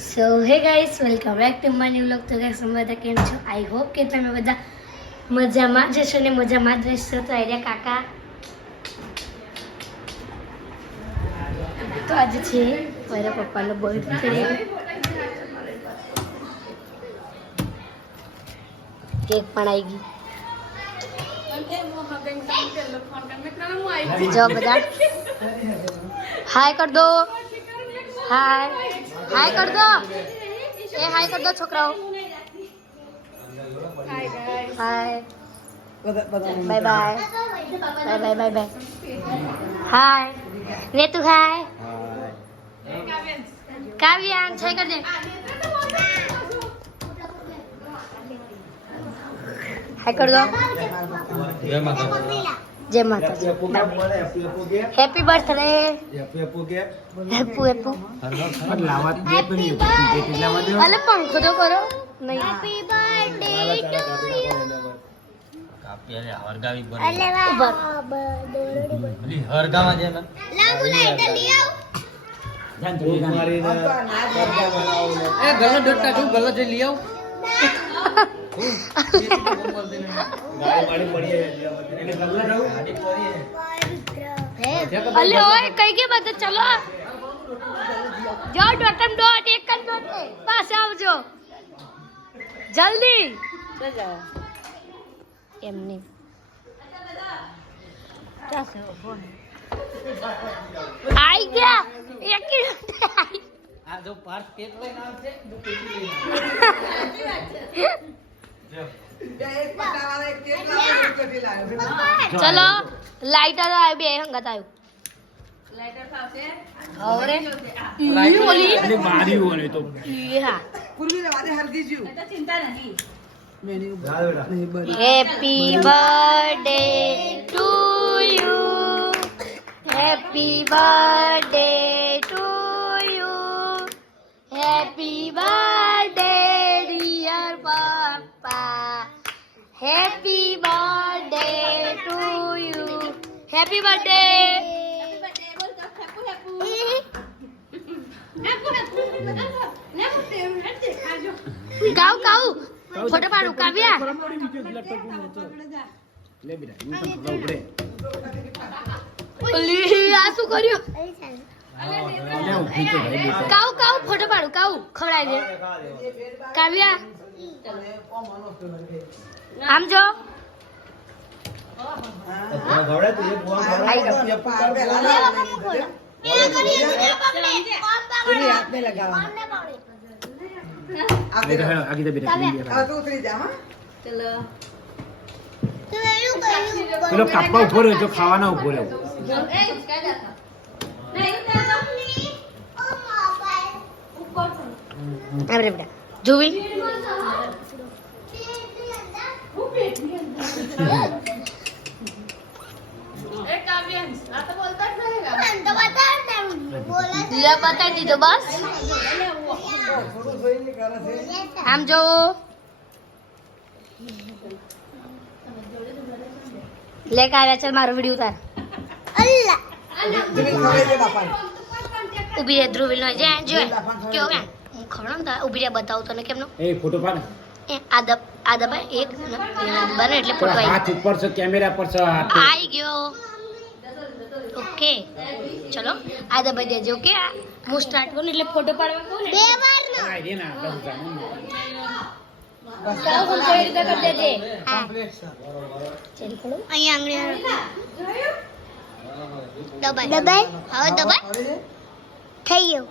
so hey guys welcome back to my new vlog તો guys તમે બધા કેમ છો આઈ હોપ કે તમે બધા મજામાં જ હશો ને મજામાં જ રહેશો તો આર્યા કાકા તો આજે છે મારા પપ્પાનો બર્થડે કેક પણ આવી ગઈ જો બધા હાય કર દો હાય હાય કર દો એ હાય કર દો છોકરાઓ hi bye bye bye bye bye bye hi ને તું હાય કાવ્યાન છે કરજે હાય કર દો જય માતાજી હેપી બર્થડે હેપુ હેપુ અલે પંખો તો કરો નહીં હેપી બર્થડે અલે ઓય કઈ કે બધા ચલો જો ડોટમ ડોટ એક જ ડોટ પાસે આવજો જલ્દી એમની આઈ ગયા એક જ આઈ ચલો લાઈટર આવ્યો બે હંગત આવ્યું હવે ઈ ઓલી ઈ હા happy birthday to you happy birthday to you happy birthday happy birthday to you happy birthday ગાઉ ગાઉ ફોટો પાડું કાવ્યા. ઓલી, આ શું કર્યું? કાઉ કાઉ ફોટો પાડું કાઉ ખવડાવી દે. કાવ્યા આમ જો. પેલો કાપવા ઊભો રહ્યો જો ખાવાના ઊભો રહ્યો. બેટા ध्रुवी ये बस। हम जो लेकर आ चल मारो वीडियो उतार अल्लाह। उभी ध्रुवी नो जय जो क्यों है હું ખવડાવું તાર ઉભી રહે બતાવું તને કેમનો એ ફોટો પાડ એ આ દબ આ દબાય એક બને એટલે ફોટો આવી હાથ ઉપર છે કેમેરા પર છે હાથ આઈ ગયો ઓકે ચલો આ દબાઈ દેજો ઓકે હું સ્ટાર્ટ કરું ને એટલે ફોટો પાડવા કહું ને બે વાર આ રે ના બસ જાનું. ચાલો હું કઈ રીતે કરી દેજે ચેરી ખોલો અહીંયા આંગળી દબાઈ દબાઈ હવે દબાઈ થઈ ગયું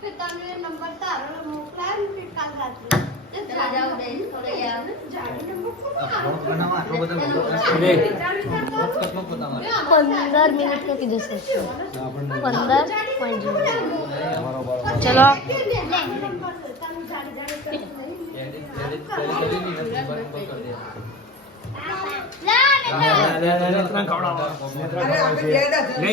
રે પંદર મિનિટ નો કીધું છે પંદર પોઈન્ટ ચલો નહીં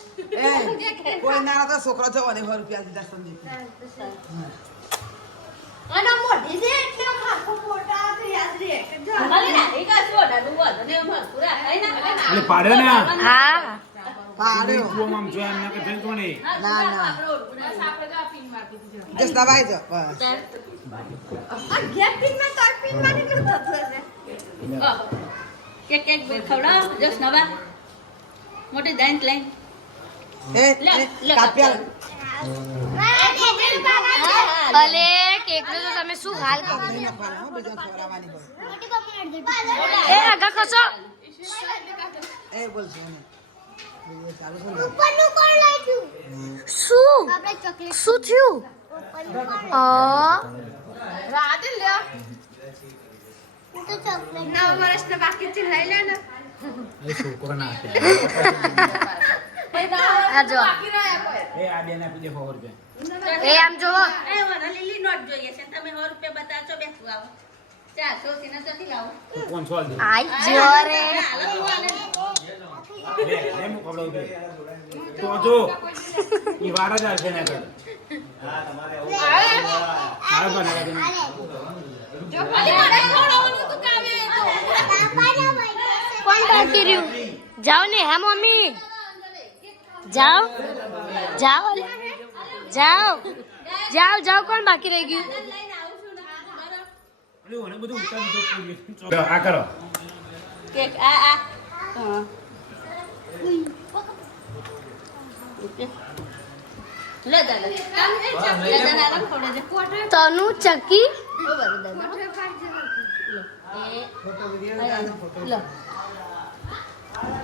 એ કોઈ ના તો છોકરો જવા દે સો રૂપિયા દીધા સમજી એટલે પાડે ને હા. પાડ્યો કુવામાં આમ છે એમ કે થઈ તો નહીં ના ના. જસ દબાઈ જો. બસ. કેક કેક ખવડાવ. જસ નવા. મોટી દાંત લઈને. અલે કેક નો તો તમે શું હાલ કરો. એ છે. શું શું? થયું? અ? એ છોકરો ના આપે. આ જો એ આ બેન આપી દે સો રૂપિયા. એ આમ જો. એ મને લીલી નોટ જોઈએ છે. તમે 100 રૂપિયા બતાવશો બેસું આવો. કોણ બાકી રહ્યું? જાઓ ને હા મમ્મી. જાઓ. જાઓ. જાઓ. જાઓ જાઓ કોણ બાકી રહી ગયું? આ કરો. કેક આ. તનુ ચકી. ફોટો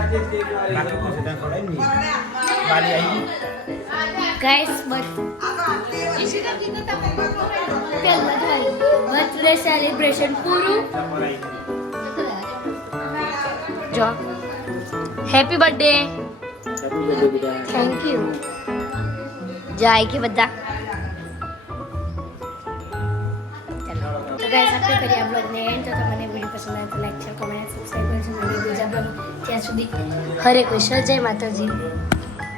ત્યાં ખવડાવી ને? બાલી આવી ગઈ. ગાઈસ બટ આ તો આટલી પહેલા થાય બર્થડે સેલિબ્રેશન પૂરું જો હેપી બર્થડે થેન્ક યુ જાય કે બધા તો ગાઈસ આપણે કરીએ આ બ્લોગને એન્ડ તો તમને વીડિયો પસંદ આવે તો લાઈક શેર કમેન્ટ સબસ્ક્રાઈબ કરજો. બીજા બ્લોગ ત્યાં સુધી હરે કૃષ્ણ, જય માતાજી.